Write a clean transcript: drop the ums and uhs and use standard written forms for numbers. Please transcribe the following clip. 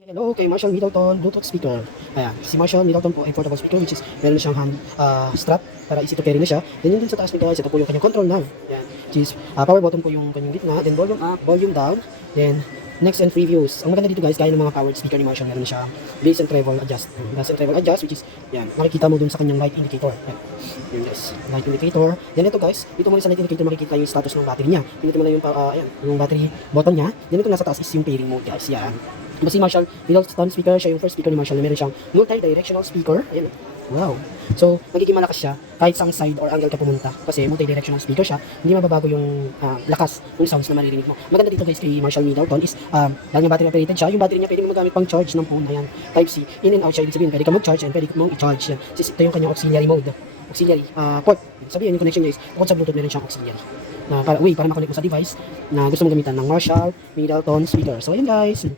Hello, kay Marshall Middleton Bluetooth speaker. Ayan, si Marshall Middleton po ay portable speaker which is meron na siyang hand strap para easy to carry na siya. Then yun dun sa taas nito guys, ito po yung kanyang control knob. Ayan, which is power button po yung kanyang gitna, then volume up, volume down, then next and previews. Ang maganda dito guys, gaya ng mga powered speaker ni Marshall, meron na siyang bass and treble adjust. Bass and treble adjust which is, yan, makikita mo dun sa kanyang light indicator. Yan, yun guys, light indicator. Then ito guys, dito mo rin sa light indicator makikita yung status ng battery niya. Pinito mo lang yung, ayan, yung battery button niya. Then ito nasa taas is yung pairing mode guys, yan. Si Marshall Middleton speaker, siya yung first speaker ni Marshall na meron siyang multi-directional speaker. Ayan. Wow. So, magiging malakas siya kahit sa side or angle ka pumunta. Kasi multi-directional speaker siya, hindi mababago yung lakas ng sounds na maririnig mo. Maganda dito guys kay Marshall Middleton is, dahil yung battery operated siya, yung battery niya pwede mo magamit pang charge ng phone. Ayan, Type-C. In and out siya, ibig sabihin, pwede ka mag-charge and pwede mong i-charge. Ito yung kanyang auxiliary mode. Auxiliary port. Sabihin yung connection guys, kung sa Bluetooth meron siyang auxiliary. Para makonect mo sa device na gusto mong gamitan ng Marshall Middleton speaker. So, ayun guys.